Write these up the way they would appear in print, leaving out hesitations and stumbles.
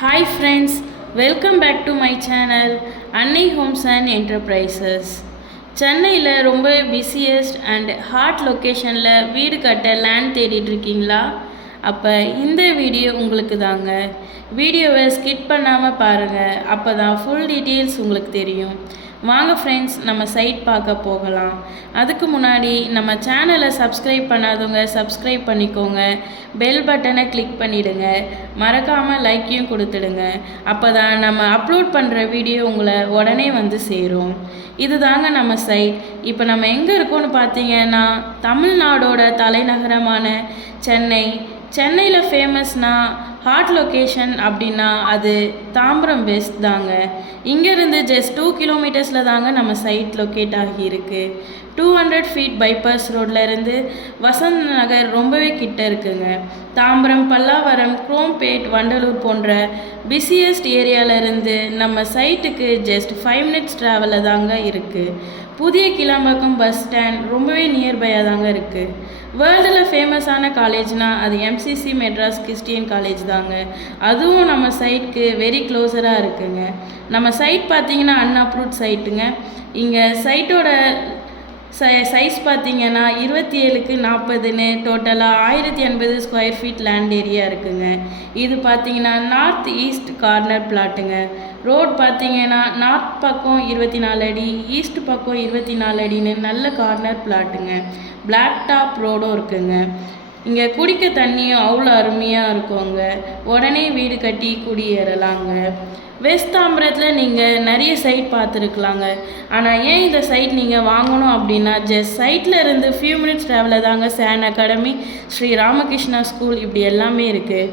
Hi friends, welcome back to my channel Annai Homes and Enterprises. சென்னையில் ரொம்ப busiest and hot லொக்கேஷனில் வீடு கட்ட லேண்ட் தேடிட்டு இருக்கீங்களா? அப்போ இந்த வீடியோ உங்களுக்கு தாங்க. வீடியோவை ஸ்கிப் பண்ணாமல் பாருங்கள், அப்போ தான் ஃபுல் டீட்டெயில்ஸ் உங்களுக்கு தெரியும். வாங்க ஃப்ரெண்ட்ஸ், நம்ம சைட் பார்க்க போகலாம். அதுக்கு முன்னாடி நம்ம சேனலை சப்ஸ்கிரைப் பண்ணாதவங்க சப்ஸ்கிரைப் பண்ணிக்கோங்க, பெல் பட்டனை கிளிக் பண்ணிவிடுங்க, மறக்காமல் லைக்கையும் கொடுத்துடுங்க. அப்போ தான் நம்ம அப்லோட் பண்ணுற வீடியோ உங்களை உடனே வந்து சேரும். இது தாங்க நம்ம சைட். இப்போ நம்ம எங்கே இருக்கோன்னு பார்த்தீங்கன்னா, தமிழ்நாடோட தலைநகரமான சென்னையில் ஃபேமஸ்னா ஹாட் லொக்கேஷன் அப்படின்னா அது தாம்பரம் வெஸ்ட் தாங்க. இங்கேருந்து ஜஸ்ட் 2 கிலோமீட்டர்ஸில் தாங்க நம்ம சைட் லொக்கேட் ஆகியிருக்கு. 200 ஃபீட் பைபாஸ் ரோட்ல இருந்து வசந்த் நகர் ரொம்பவே கிட்ட இருக்குங்க. தாம்பரம், பல்லாவரம், குரோம்பேட், வண்டலூர் போன்ற பிஸியஸ்ட் ஏரியாவிலேருந்து நம்ம சைட்டுக்கு ஜஸ்ட் 5 மினிட்ஸ் ட்ராவலில் தாங்க இருக்குது. புதிய கிளாம்பாக்கம் பஸ் ஸ்டாண்ட் ரொம்பவே நியர்பையாக தாங்க இருக்குது. வேர்ல்டில் ஃபேமஸான காலேஜ்னால் அது எம்சிசி மெட்ராஸ் கிறிஸ்டியன் காலேஜ் தாங்க. அதுவும் நம்ம சைட்டுக்கு வெரி க்ளோஸராக இருக்குங்க. நம்ம சைட் பார்த்திங்கன்னா அன்அப்ரூவ்ட் சைட்டுங்க. இங்கே சைட்டோட சைஸ் பார்த்திங்கன்னா 27க்கு 40ன்னு டோட்டலாக 1080 ஸ்கொயர் ஃபீட் லேண்ட் ஏரியா இருக்குங்க. இது பார்த்திங்கன்னா நார்த் ஈஸ்ட் கார்னர் பிளாட்டுங்க. ரோட் பார்த்திங்கன்னா நார்த் பக்கம் 24 அடி, ஈஸ்ட் பக்கம் 24 அடின்னு நல்ல கார்னர் பிளாட்டுங்க. பிளாக் டாப் ரோடும் இருக்குங்க. இங்கே குடிக்க தண்ணியும் அவ்வளோ அருமையாக இருக்குங்க. உடனே வீடு கட்டி குடியேறலாங்க. வெஸ்ட் தாம்பரத்தில் நீங்கள் நிறைய சைட் பார்த்துருக்கலாங்க. ஆனால் ஏன் இந்த சைட் நீங்கள் வாங்கணும் அப்படின்னா, ஜஸ்ட் சைட்டில் இருந்து ஃபியூ மினிட்ஸ் ட்ராவலில் தாங்க சேன் அகாடமி, ஸ்ரீ ராமகிருஷ்ணா ஸ்கூல் இப்படி எல்லாமே இருக்குது.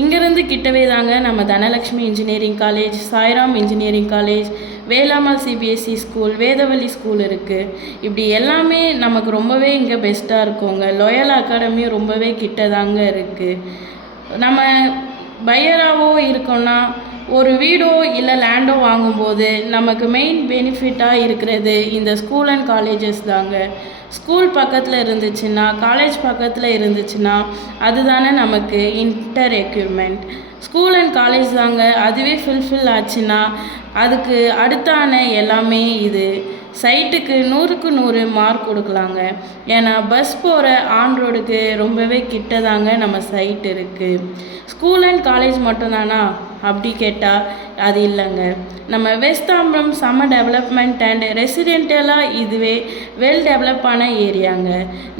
இங்கேருந்து கிட்டவே தாங்க நம்ம Dhanalakshmi engineering college, Sairam engineering college, Velammal CBSE school, Vedavalli school இருக்குது. இப்படி எல்லாமே நமக்கு ரொம்பவே இங்கே பெஸ்ட்டாக இருக்குங்க. லோயல் அகாடமியும் ரொம்பவே கிட்ட தாங்க இருக்குது. நம்ம பையராகவோ இருக்கோன்னா ஒரு வீடோ இல்லை லேண்டோ வாங்கும்போது நமக்கு மெயின் பெனிஃபிட்டாக இருக்கிறது இந்த ஸ்கூல் அண்ட் காலேஜஸ் தாங்க. ஸ்கூல் பக்கத்தில் இருந்துச்சுன்னா, காலேஜ் பக்கத்தில் இருந்துச்சுன்னா அதுதானே நமக்கு inter equipment. School and college தாங்க. அதுவே ஃபுல்ஃபில் ஆச்சுன்னா அதுக்கு அடுத்தான எல்லாமே இது. சைட்டுக்கு 100க்கு 100 மார்க் கொடுக்கலாங்க. ஏன்னா பஸ் போகிற ஆன் ரோடுக்கு ரொம்பவே கிட்ட தாங்க நம்ம சைட் இருக்குது. ஸ்கூல் அண்ட் காலேஜ் மட்டும்தானா அப்படி கேட்டால் அது இல்லைங்க. நம்ம வெஸ்ட் தாம்பரம் செம்ம டெவலப்மெண்ட் அண்ட் ரெசிடென்டலாக இதுவே வெல் டெவலப்பான ஏரியாங்க.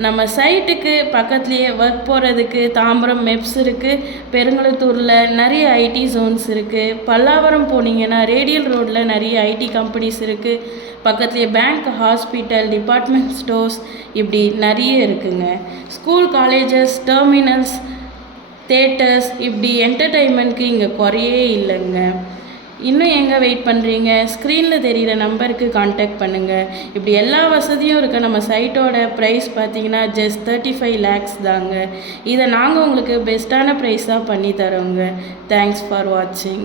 நம்ம சைட்டுக்கு பக்கத்துலேயே ஒர்க் போகிறதுக்கு தாம்பரம் மெப்ஸ் இருக்குது. பெருங்குளத்தூரில் நிறைய ஐடி ஜோன்ஸ் இருக்குது. பல்லாவரம் போனீங்கன்னா ரேடியல் ரோட்டில் நிறைய ஐடி கம்பெனிஸ் இருக்குது. பக்கத்துலேயே பேங்க், ஹாஸ்பிட்டல், டிபார்ட்மெண்ட் ஸ்டோர்ஸ் இப்படி நிறைய இருக்குங்க. ஸ்கூல், காலேஜஸ், டெர்மினல்ஸ், தேட்டர்ஸ் இப்படி என்டர்டெயின்மெண்ட்க்கு இங்கே குறையே இல்லைங்க. இன்னும் எங்கே வெயிட் பண்ணுறீங்க? ஸ்க்ரீனில் தெரிகிற நம்பருக்கு கான்டாக்ட் பண்ணுங்கள். இப்படி எல்லா வசதியும் இருக்க நம்ம சைட்டோட ப்ரைஸ் பார்த்திங்கன்னா ஜஸ்ட் 35 lakhs தாங்க. இதை நாங்கள் உங்களுக்கு பெஸ்ட்டான ப்ரைஸாக பண்ணி தரோங்க. தேங்க்ஸ் ஃபார் வாட்சிங்.